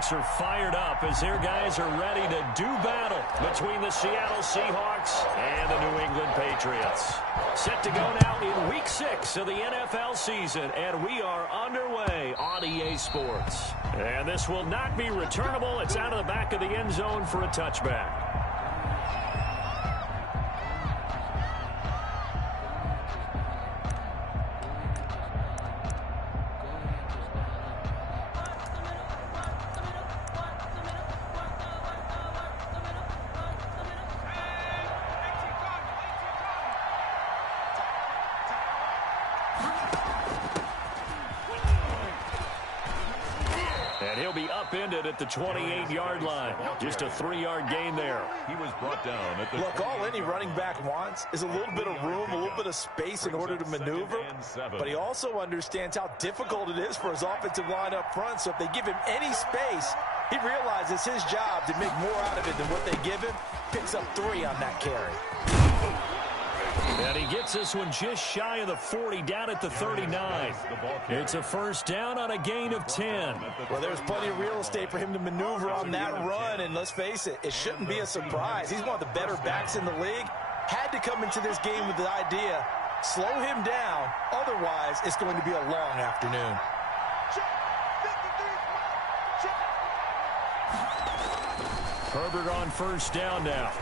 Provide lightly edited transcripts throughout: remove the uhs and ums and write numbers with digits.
folks are fired up as their guys are ready to do battle between the Seattle Seahawks and the New England Patriots. Set to go now in Week 6 of the NFL season, and we are underway on EA Sports. And this will not be returnable. It's out of the back of the end zone for a touchback. And he'll be upended at the 28-yard line. Just a 3-yard gain there. He was brought down at the Look, all any running back wants is a little bit of room, a little bit of space in order to maneuver. But he also understands how difficult it is for his offensive line up front. So if they give him any space, he realizes his job to make more out of it than what they give him. Picks up 3 on that carry. And he gets this one just shy of the 40, down at the 39. It's a first down on a gain of 10. Well, there's plenty of real estate for him to maneuver on that run, and let's face it, it shouldn't be a surprise. He's one of the better backs in the league. Had to come into this game with the idea, slow him down, otherwise it's going to be a long afternoon. Herbert on first down now.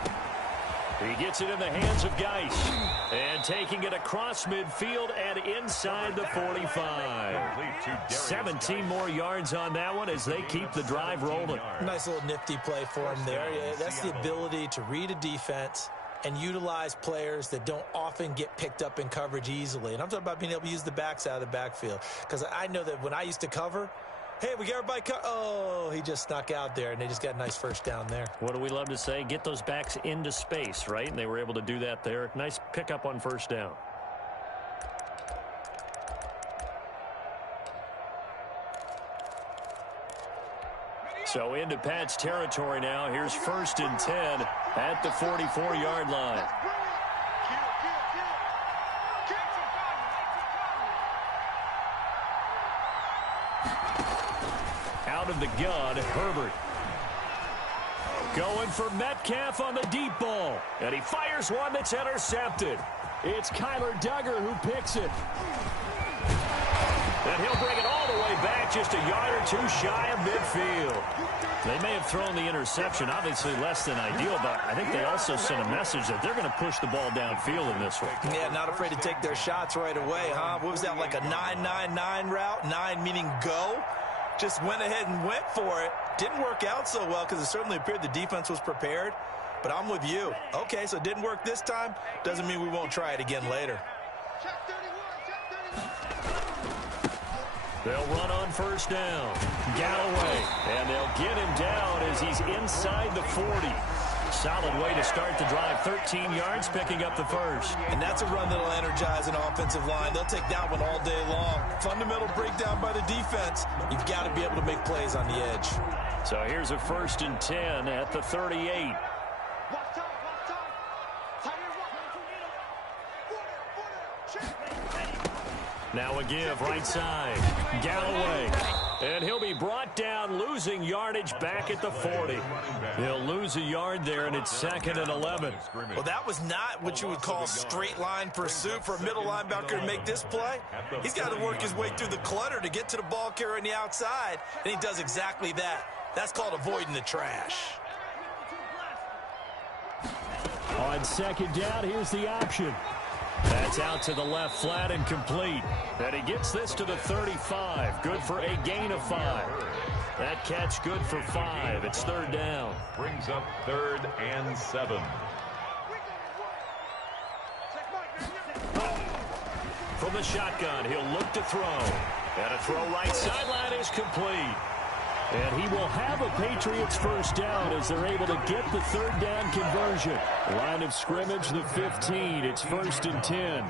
He gets it in the hands of Geis. And taking it across midfield and inside the 45. 17 more yards on that one as they keep the drive rolling. Nice little nifty play for him there. Yeah, that's the ability to read a defense and utilize players that don't often get picked up in coverage easily. And I'm talking about being able to use the backs out of the backfield. Because I know that when I used to cover, hey, we got everybody oh, he just snuck out there, and they just got a nice first down there. What do we love to say? Get those backs into space, right? And they were able to do that there. Nice pickup on first down. So into Pat's territory now. Here's first and 10 at the 44-yard line. Out of the gun, Herbert. Going for Metcalf on the deep ball. And he fires one that's intercepted. It's Kyler Duggar who picks it. And he'll bring it all the way back, just a yard or two shy of midfield. They may have thrown the interception, obviously less than ideal, but I think they also sent a message that they're going to push the ball downfield in this one. Yeah, not afraid to take their shots right away, huh? What was that, like a 9-9-9 route? 9 meaning go? Just went ahead and went for it. Didn't work out so well because it certainly appeared the defense was prepared. But I'm with you. Okay, so it didn't work this time. Doesn't mean we won't try it again later. They'll run on first down. Galloway. And they'll get him down as he's inside the 40. Solid way to start the drive. 13 yards, picking up the first. And that's a run that'll energize an offensive line. They'll take that one all day long. Fundamental breakdown by the defense. You've got to be able to make plays on the edge. So here's a first and 10 at the 38. Now a give, right side. Galloway. And he'll be brought down, losing yardage back at the 40. He'll lose a yard there, and it's 2nd and 11. Well, that was not what you would call straight line pursuit for a middle linebacker to make this play. He's got to work his way through the clutter to get to the ball carrier on the outside, and he does exactly that. That's called avoiding the trash. On second down, here's the option. That's out to the left, flat and complete. And he gets this to the 35. Good for a gain of 5. That catch good for 5. It's third down. Brings up 3rd and 7. From the shotgun, he'll look to throw. And a throw right sideline is complete. And he will have a Patriots first down as they're able to get the third down conversion. Line of scrimmage, the 15. It's 1st and 10.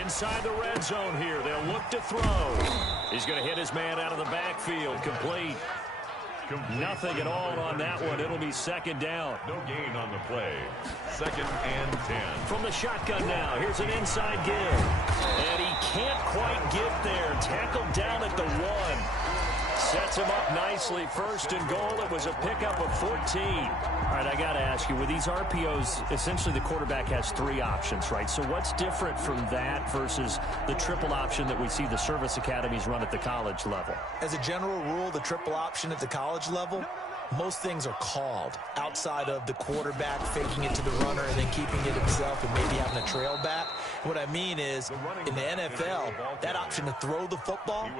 Inside the red zone here. They'll look to throw. He's going to hit his man out of the backfield. Complete. Nothing at all on that one. It'll be 2nd down. No gain on the play. 2nd and 10. From the shotgun now. Here's an inside give. And he can't quite get there. Tackled down at the 1. sets him up nicely. First and goal. It was a pickup of 14. All right, I got to ask you, with these RPOs, essentially the quarterback has 3 options, right? So what's different from that versus the triple option that we see the service academies run at the college level? As a general rule, the triple option at the college level, most things are called outside of the quarterback faking it to the runner and then keeping it himself and maybe having a trail back. What I mean is, in the NFL, that option to throw the football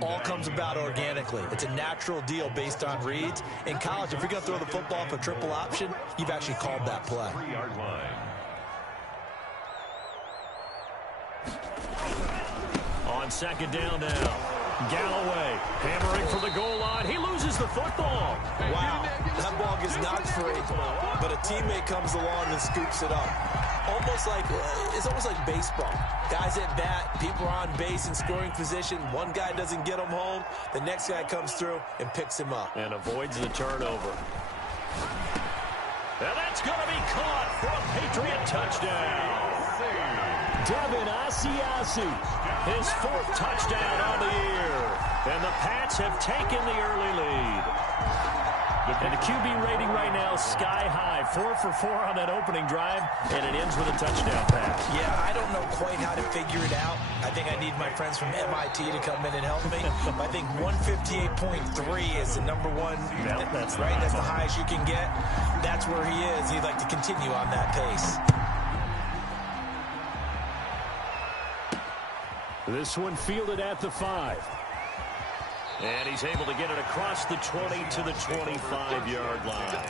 all comes about organically. It's a natural deal based on reads. In college, if you're going to throw the football for triple option, you've actually called that play. 3-yard line. On second down now. Galloway hammering for the goal line. He loses the football. Wow, that ball gets knocked free, but a teammate comes along and scoops it up. It's almost like baseball. Guys at bat, people are on base in scoring position. One guy doesn't get him home. The next guy comes through and picks him up. And avoids the turnover. And that's going to be caught for a Patriot touchdown. Devin Asiasi, his 4th touchdown on the year. And the Pats have taken the early lead. And the QB rating right now sky high. 4 for 4 on that opening drive, and it ends with a touchdown pass. Yeah, I don't know quite how to figure it out. I think I need my friends from MIT to come in and help me. I think 158.3 is the number one. Yeah, that's right. That's the highest you can get. That's where he is. He'd like to continue on that pace. This one fielded at the 5. And he's able to get it across the 20 to the 25-yard line.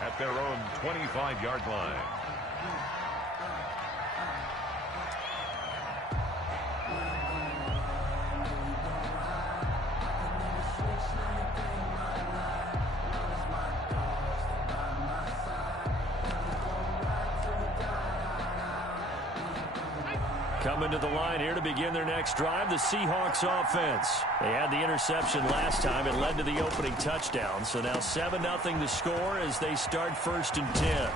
At their own 25-yard line. Coming to the line here to begin their next drive, the Seahawks offense. They had the interception last time. It led to the opening touchdown. So now 7-0 the score as they start 1st and 10.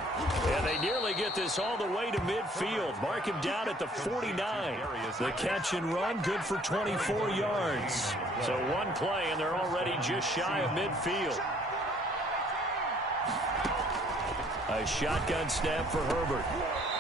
And they nearly get this all the way to midfield. Mark him down at the 49. The catch and run, good for 24 yards. So one play, and they're already just shy of midfield. A shotgun snap for Herbert.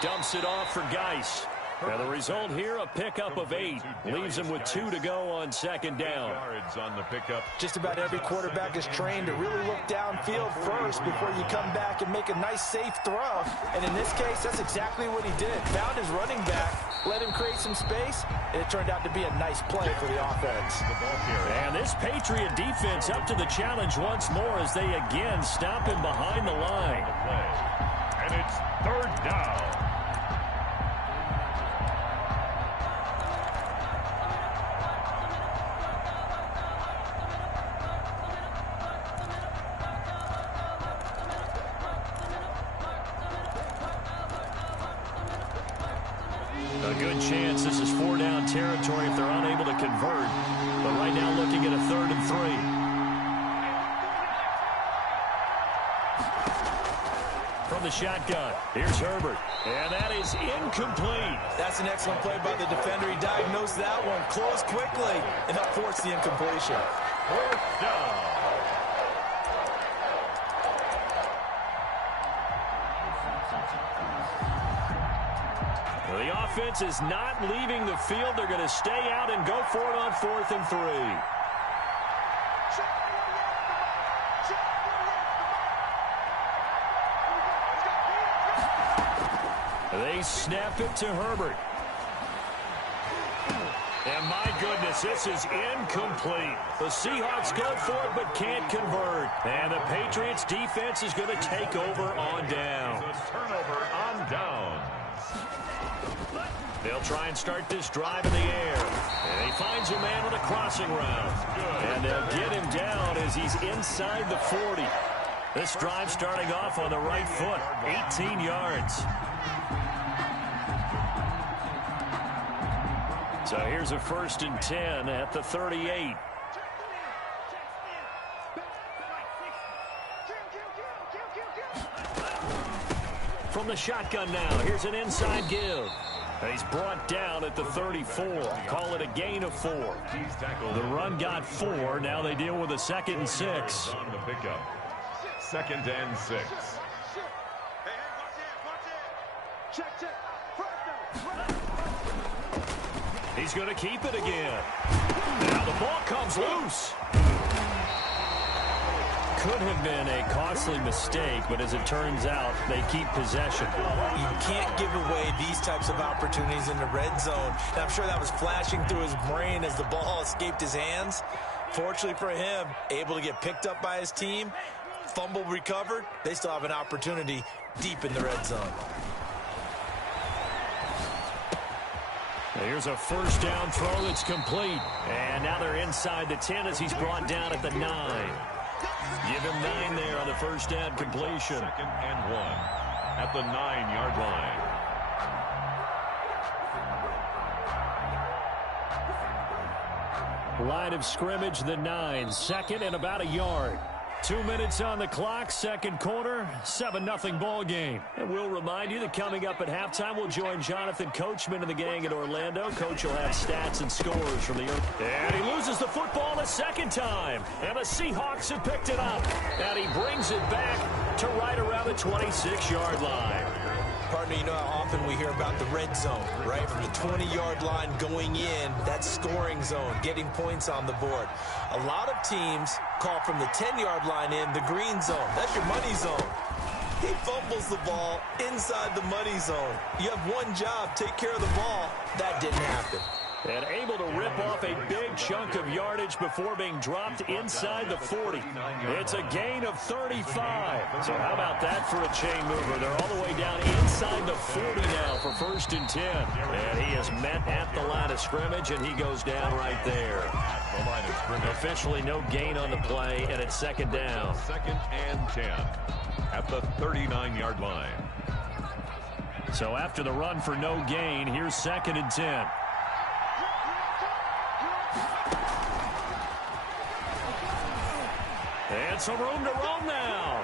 Dumps it off for Geis. Now the result here, a pickup of 8. Leaves him with 2 to go on second down. Yards on the pickup. Just about every quarterback is trained to really look downfield first before you come back and make a nice, safe throw. And in this case, that's exactly what he did. Found his running back, let him create some space, and it turned out to be a nice play for the offense. And this Patriot defense up to the challenge once more as they again stop him behind the line. And it's 3rd down. A good chance this is 4-down territory if they're unable to convert. But right now looking at a 3rd and 3. From the shotgun, here's Herbert. And that is incomplete. That's an excellent play by the defender. He diagnosed that one, closed quickly, and that forced the incompletion. 4th down. The offense is not leaving the field. They're going to stay out and go for it on 4th and 3. They snap it to Herbert. And my goodness, this is incomplete. The Seahawks go for it but can't convert. And the Patriots defense is going to take over on down. It's a turnover on down. They'll try and start this drive in the air. And he finds a man with a crossing route. And they'll get him down as he's inside the 40. This drive starting off on the right foot, 18 yards. So here's a 1st and 10 at the 38. From the shotgun now, here's an inside give. He's brought down at the 34. Call it a gain of 4. The run got 4. Now they deal with a 2nd and 6. On the pickup. 2nd and 6. He's going to keep it again. Now the ball comes loose. Could have been a costly mistake, but as it turns out, they keep possession. You can't give away these types of opportunities in the red zone. And I'm sure that was flashing through his brain as the ball escaped his hands. Fortunately for him, able to get picked up by his team, fumble recovered. They still have an opportunity deep in the red zone. Here's a first down throw that's complete. And now they're inside the 10 as he's brought down at the 9. Give him 9 there on the first down completion. 2nd and 1 at the 9-yard line. Line of scrimmage, the 9. 2nd and about a yard. 2 minutes on the clock, second quarter, 7-0 ball game. And we'll remind you that coming up at halftime, we'll join Jonathan Coachman and the gang in Orlando. Coach will have stats and scores from the earth. And he loses the football a second time. And the Seahawks have picked it up. And he brings it back to right around the 26-yard line. Partner, you know how often we hear about the red zone, right? From the 20-yard line going in, that scoring zone, getting points on the board. A lot of teams call from the 10-yard line in the green zone. That's your money zone. He fumbles the ball inside the money zone. You have one job, take care of the ball. That didn't happen. And able to rip off a big chunk of yardage before being dropped inside the 40. It's a gain of 35. So how about that for a chain mover? They're all the way down inside the 40 now for 1st and 10. And he is met at the line of scrimmage, and he goes down right there. Officially no gain on the play, and it's 2nd down. 2nd and 10 at the 39-yard line. So after the run for no gain, here's 2nd and 10. And some room to roam now.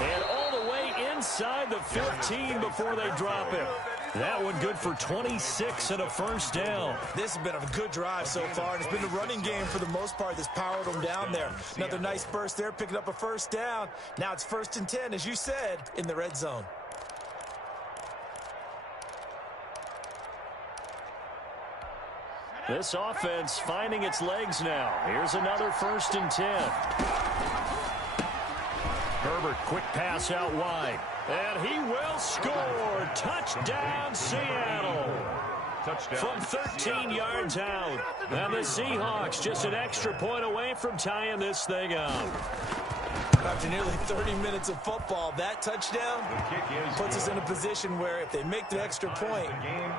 And all the way inside the 15 before they drop him. That one good for 26 and a first down. This has been a good drive so far, and it's been the running game for the most part that's powered them down there. Another nice burst there, picking up a first down. Now it's 1st and 10, as you said, in the red zone. This offense finding its legs now. Here's another 1st and 10. Herbert, quick pass out wide. And he will score. Touchdown, Seattle. From 13 yards out. And the Seahawks just an extra point away from tying this thing up. After nearly 30 minutes of football, that touchdown puts us in a position where if they make the extra point,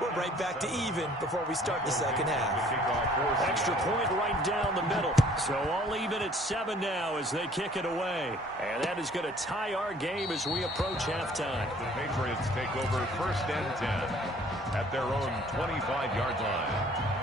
we're right back to even before we start the second half. Extra point right down the middle. So all even at 7 now as they kick it away. And that is going to tie our game as we approach halftime. The Patriots take over 1st and 10 at their own 25-yard line.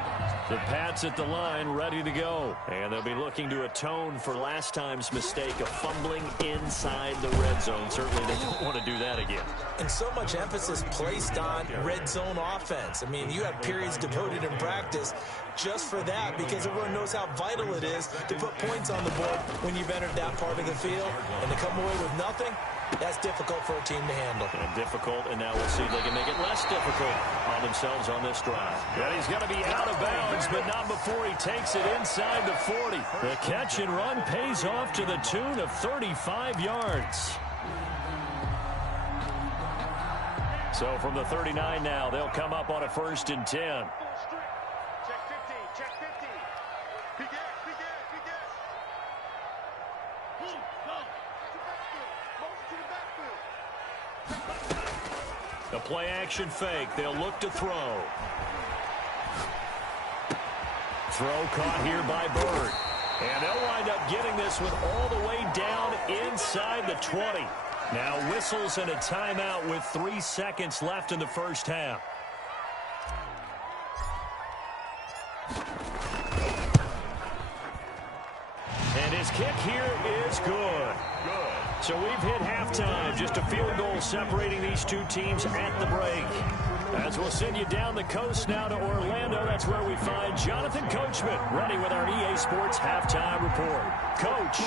The Pats at the line, ready to go. And they'll be looking to atone for last time's mistake of fumbling inside the red zone. Certainly they don't want to do that again. And so much emphasis placed on red zone offense. I mean, you have periods devoted in practice just for that because everyone knows how vital it is to put points on the board when you've entered that part of the field. And to come away with nothing, that's difficult for a team to handle. And difficult, and now we'll see if they can make it less difficult on themselves on this drive. And he's going to be out of bounds, but not before he takes it inside the 40. The catch and run pays off to the tune of 35 yards. So from the 39 now, they'll come up on a 1st and 10. The play-action fake. They'll look to throw. Throw caught here by Bird. And they'll wind up getting this one all the way down inside the 20. Now whistles and a timeout with 3 seconds left in the first half. And his kick here is good. So we've hit halftime. Just a field goal separating these two teams at the break. As we'll send you down the coast now to Orlando, that's where we find Jonathan Coachman, ready with our EA Sports Halftime Report. Coach.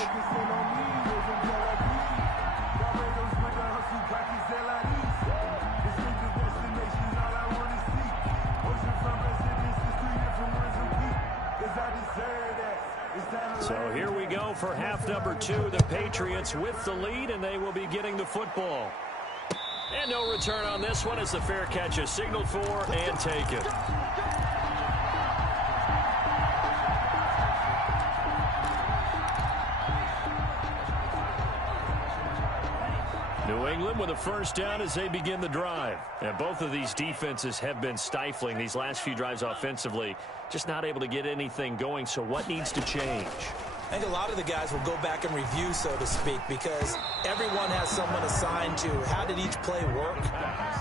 So here we go for half number 2. The Patriots with the lead, and they will be getting the football. And no return on this one as the fair catch is signaled for and taken. New England with a first down as they begin the drive. And both of these defenses have been stifling these last few drives offensively. Just not able to get anything going, so what needs to change? I think a lot of the guys will go back and review, so to speak, because everyone has someone assigned to how did each play work.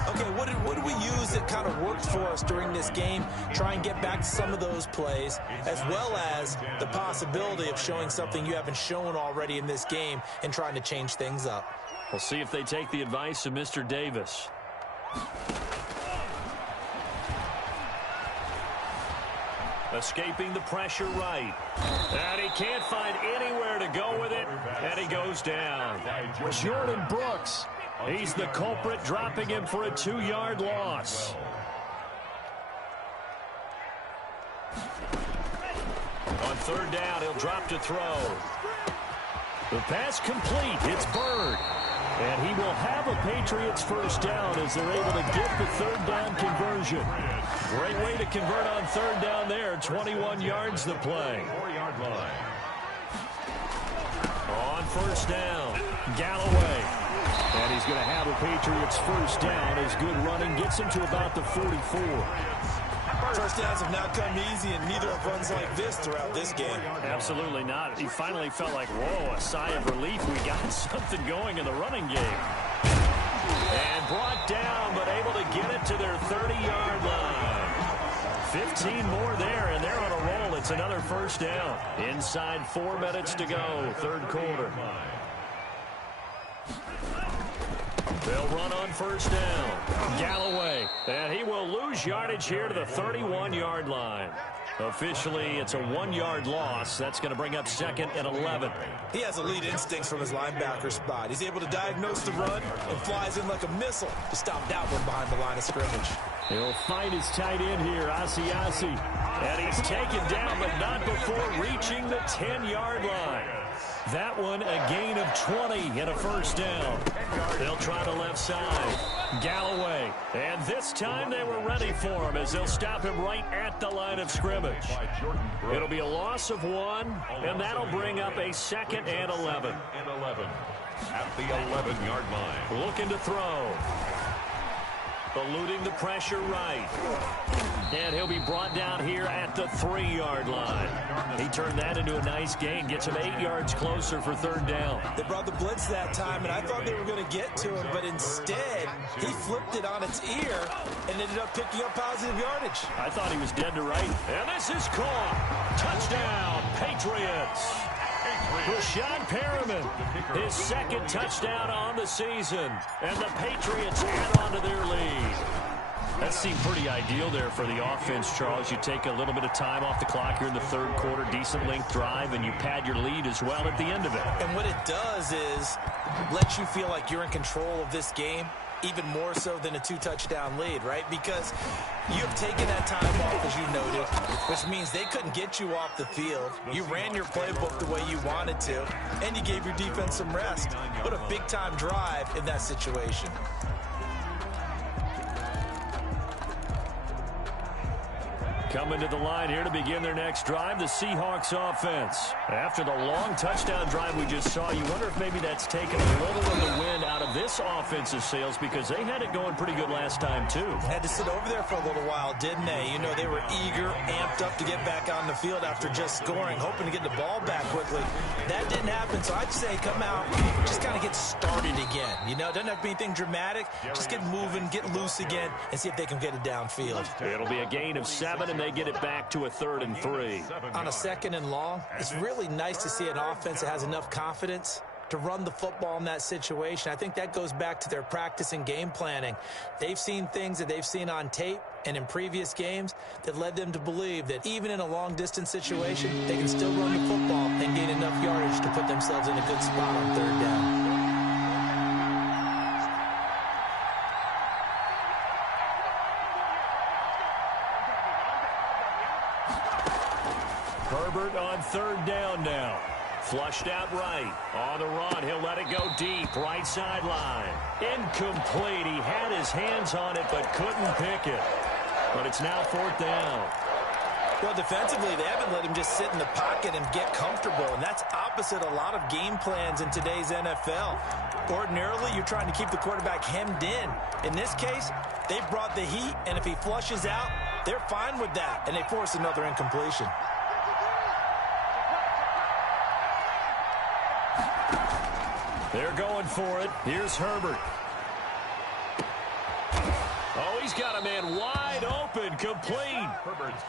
Okay, what did we use that kind of worked for us during this game? Try and get back to some of those plays, as well as the possibility of showing something you haven't shown already in this game and trying to change things up. We'll see if they take the advice of Mr. Davis. Escaping the pressure right. And he can't find anywhere to go with it. And he goes down. Jordan Brooks. He's the culprit, dropping him for a 2-yard loss. On third down, he'll drop to throw. The pass complete. It's Bird. And he will have a Patriots first down as they're able to get the third down conversion. Great way to convert on third down there. 21 yards the play. 4-yard line. On first down, Galloway. And he's going to have a Patriots first down as good running gets him to about the 44. First downs have not come easy, and neither have runs like this throughout this game. Absolutely not. He finally felt like, whoa, a sigh of relief. We got something going in the running game. And brought down, but able to get it to their 30-yard line. 15 more there, and they're on a roll. It's another first down. Inside 4 minutes to go, third quarter. They'll run on first down. Galloway, and he will lose yardage here to the 31-yard line. Officially, it's a 1-yard loss. That's going to bring up 2nd and 11. He has elite instincts from his linebacker spot. He's able to diagnose the run and flies in like a missile to stop that one behind the line of scrimmage. He'll fight his tight end here, Asiasi. And he's taken down, but not before reaching the 10-yard line. That one a gain of 20 and a first down. They'll try the left side. Galloway. And this time they were ready for him as they'll stop him right at the line of scrimmage. It'll be a loss of 1, and that'll bring up a 2nd and 11. At the 11-yard line. Looking to throw. Eluding the pressure right. And he'll be brought down here at the 3-yard line. He turned that into a nice gain. Gets him 8 yards closer for third down. They brought the blitz that time, and I thought they were going to get to him, but instead, he flipped it on its ear and ended up picking up positive yardage. I thought he was dead to right. And this is caught. Touchdown, Patriots. Rashad Perriman, his 2nd touchdown on the season. And the Patriots add on to their lead. That seemed pretty ideal there for the offense, Charles. You take a little bit of time off the clock here in the third quarter, decent length drive, and you pad your lead as well at the end of it. And what it does is let you feel like you're in control of this game, even more so than a 2-touchdown lead, right? Because you have taken that time off, as you noted, which means they couldn't get you off the field. You ran your playbook the way you wanted to, and you gave your defense some rest. What a big-time drive in that situation. Coming to the line here to begin their next drive, the Seahawks offense. After the long touchdown drive we just saw, you wonder if maybe that's taken a little of the wind out of this offense's sails because they had it going pretty good last time, too. Had to sit over there for a little while, didn't they? You know, they were eager, amped up to get back on the field after just scoring, hoping to get the ball back quickly. That didn't happen, so I'd say come out, just kind of get started again. You know, it doesn't have to be anything dramatic. Just get moving, get loose again, and see if they can get it downfield. It'll be a gain of 7, and they get it back to a 3rd and 3. On a 2nd and long, it's really nice to see an offense that has enough confidence to run the football in that situation. I think that goes back to their practice and game planning. They've seen things that they've seen on tape and in previous games that led them to believe that even in a long-distance situation, they can still run the football and gain enough yardage to put themselves in a good spot on third down. Herbert on third down now. Flushed out right. On the run, he'll let it go deep. Right sideline. Incomplete. He had his hands on it but couldn't pick it. But it's now fourth down. Well, defensively, they haven't let him just sit in the pocket and get comfortable, and that's opposite a lot of game plans in today's NFL. Ordinarily, you're trying to keep the quarterback hemmed in. In this case, they brought the heat, and if he flushes out, they're fine with that, and they force another incompletion. They're going for it. Here's Herbert. Oh, he's got a man wide open, complete.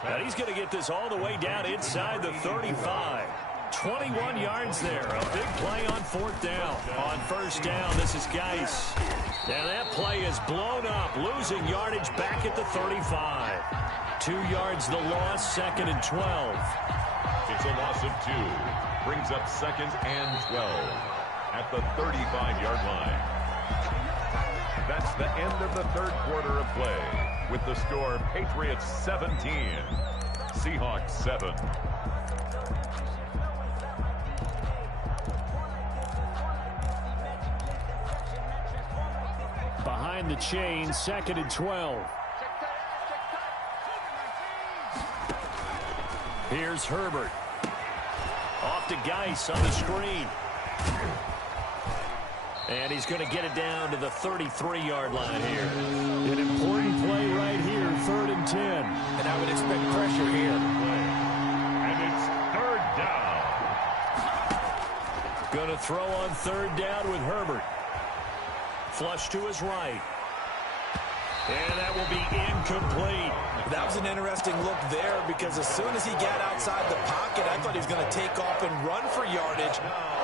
And he's going to get this all the way down inside the 35. 21 yards there. A big play on fourth down. On first down, this is Geis. And that play is blown up, losing yardage back at the 35. 2 yards the loss, second and 12. It's a loss of 2. Brings up second and 12 at the 35-yard line. That's the end of the third quarter of play. With the score, Patriots 17, Seahawks 7. Behind the chain, second and 12. Here's Herbert. Off to Geis on the screen. And he's going to get it down to the 33-yard line here. An important play right here, third and 10. And I would expect pressure here. And it's third down. Going to throw on third down with Herbert. Flush to his right. And that will be incomplete. That was an interesting look there because as soon as he got outside the pocket, I thought he was going to take off and run for yardage.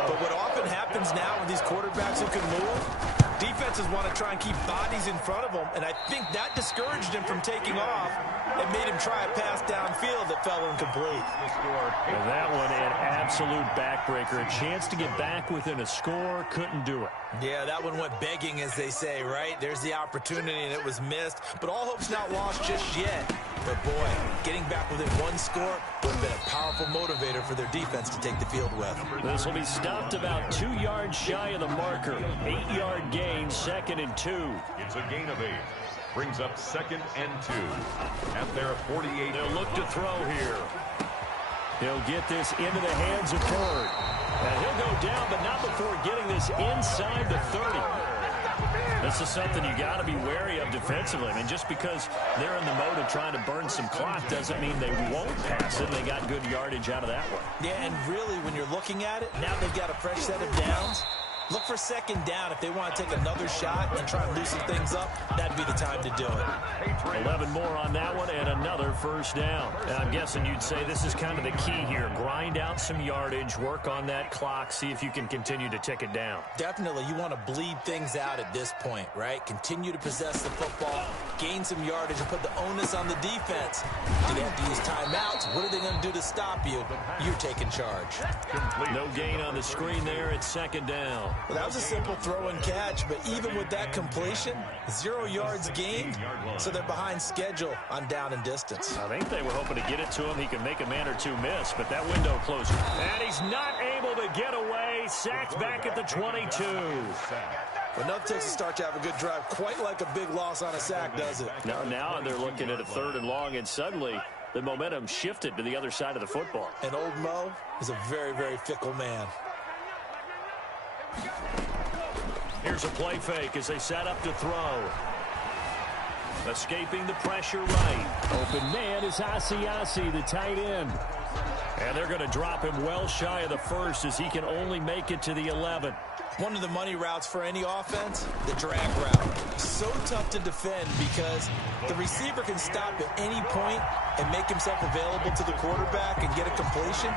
But what often happens now with these quarterbacks who can move, defenses want to try and keep bodies in front of them, and I think that discouraged him from taking off and made him try a pass downfield that fell incomplete. And that one an absolute backbreaker. A chance to get back within a score, couldn't do it. Yeah, that one went begging, as they say, right? There's the opportunity, and it was missed. But all hope's not lost just yet. But, boy, getting back within one score would have been a powerful motivator for their defense to take the field with. This will be stopped about 2 yards shy of the marker. 8-yard gain, second and 2. It's a gain of 8. Brings up second and 2 at their 48. They'll look to throw here. He'll get this into the hands of Bird. And he'll go down, but not before getting this inside the 30. This is something you got to be wary of defensively. I mean, just because they're in the mode of trying to burn some clock doesn't mean they won't pass it. They got good yardage out of that one. Yeah, and really, when you're looking at it, now they've got a fresh set of downs. Look for second down. If they want to take another shot and try and loosen things up, that'd be the time to do it. 11 more on that one and another first down. And I'm guessing you'd say this is kind of the key here. Grind out some yardage, work on that clock, see if you can continue to tick it down. Definitely. You want to bleed things out at this point, right? Continue to possess the football, gain some yardage, and put the onus on the defense. Do they have to use timeouts? What are they going to do to stop you? You're taking charge. No gain on the screen there. It's second down. Well, that was a simple throw and catch, but even with that completion, 0 yards gained, so they're behind schedule on down and distance. I think they were hoping to get it to him. He could make a man or two miss, but that window closed. And he's not able to get away. Sacked back at the 22. Well, nothing takes a start to have a good drive, quite like a big loss on a sack, does it? Now they're looking at a third and long, and suddenly the momentum shifted to the other side of the football. And old Mo is a very, very fickle man. Here's a play fake as they set up to throw. Escaping the pressure right. Open man is Asiasi, the tight end. And they're going to drop him well shy of the first as he can only make it to the 11. One of the money routes for any offense, the drag route. So tough to defend because the receiver can stop at any point and make himself available to the quarterback and get a completion.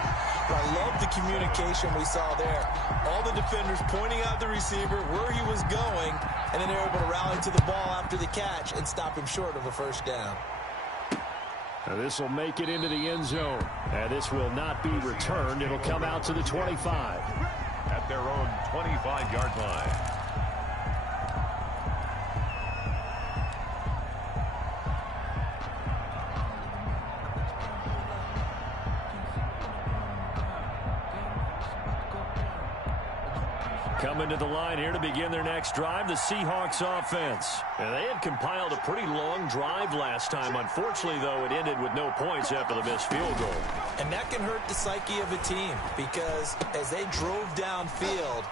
But I love the communication we saw there. All the defenders pointing out the receiver, where he was going, and then they're able to rally to the ball after the catch and stop him short of a first down. Now this will make it into the end zone. And this will not be returned. It'll come out to the 25. At their own 25-yard line. Coming to the line here to begin their next drive, the Seahawks offense. And they had compiled a pretty long drive last time. Unfortunately, though, it ended with no points after the missed field goal. And that can hurt the psyche of a team because as they drove downfield,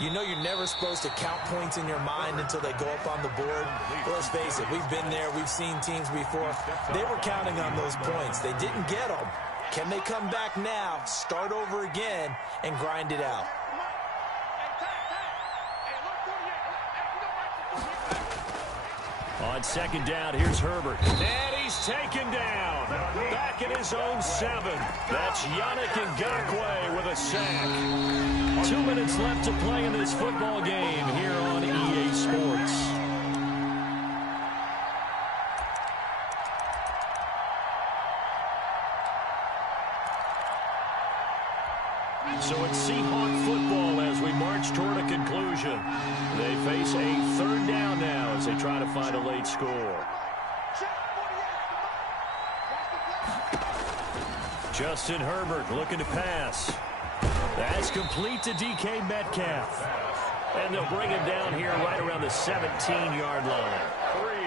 you know you're never supposed to count points in your mind until they go up on the board. Well, let's face it, we've been there. We've seen teams before. They were counting on those points. They didn't get them. Can they come back now, start over again, and grind it out? On second down, here's Herbert. And he's taken down. Back at his own 7. That's Yannick Ngakoue with a sack. 2 minutes left to play in this football game here on EA Sports. So it's Seahawk football as we march toward a conclusion. They face a third down now as they try to find a late score. Justin Herbert looking to pass. That's complete to DK Metcalf. And they'll bring him down here right around the 17-yard line.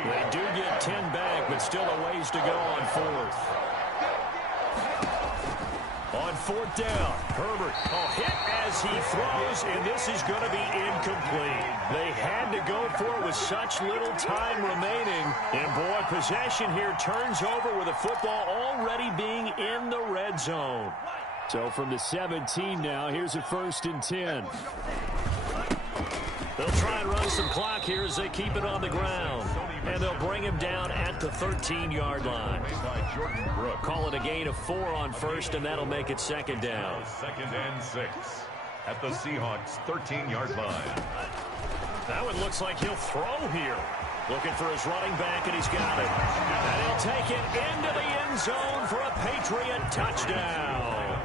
They do get 10 back, but still a ways to go on fourth. On fourth down, Herbert hit as he throws, and this is going to be incomplete. They had to go for it with such little time remaining. And, boy, possession here turns over with the football already being in the red zone. So from the 17 now, here's a 1st and 10. They'll try and run some clock here as they keep it on the ground. And they'll bring him down at the 13-yard line. Call it a gain of 4 on first, and that'll make it second down. 2nd and 6 at the Seahawks' 13-yard line. Now it looks like he'll throw here. Looking for his running back, and he's got it. And he'll take it into the end zone for a Patriot touchdown.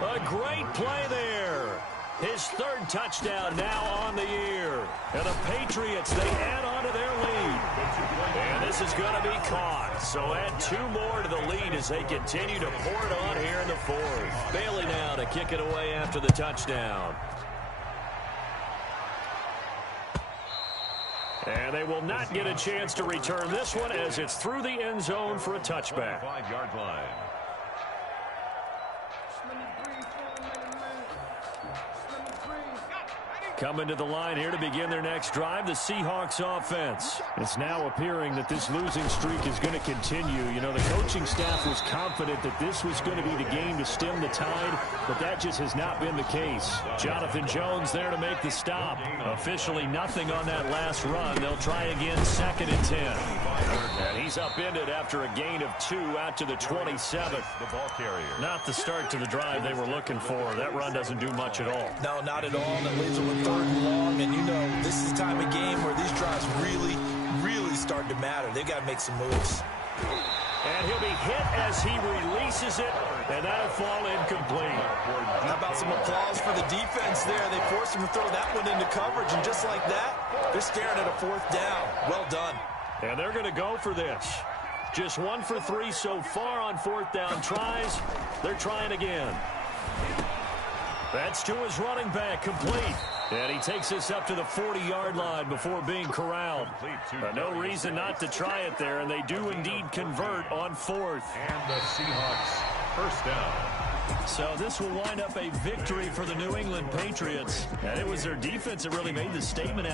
A great play there. His 3rd touchdown now on the year. And the Patriots, they add on to their lead. And this is going to be caught. So add 2 more to the lead as they continue to pour it on here in the 4th. Bailey now to kick it away after the touchdown. And they will not get a chance to return this one as it's through the end zone for a touchback. 5-yard line. Coming to the line here to begin their next drive, the Seahawks offense. It's now appearing that this losing streak is going to continue. You know, the coaching staff was confident that this was going to be the game to stem the tide, but that just has not been the case. Jonathan Jones there to make the stop. Officially nothing on that last run. They'll try again 2nd and 10. And he's upended after a gain of 2 out to the 27th. The ball carrier. Not the start to the drive they were looking for. That run doesn't do much at all. No, not at all. That leaves them with 3rd and long, and you know this is the time of game where these drives really start to matter. They've got to make some moves. And he'll be hit as he releases it, and that'll fall incomplete. How about some applause for the defense there? They forced him to throw that one into coverage, and just like that, they're staring at a 4th down. Well done. And they're going to go for this. Just 1 for 3 so far on 4th down tries. They're trying again. That's to his running back, complete. And he takes us up to the 40-yard line before being corralled. No reason not to try it there, and they do indeed convert on 4th. And the Seahawks, 1st down. So this will wind up a victory for the New England Patriots. And it was their defense that really made the statement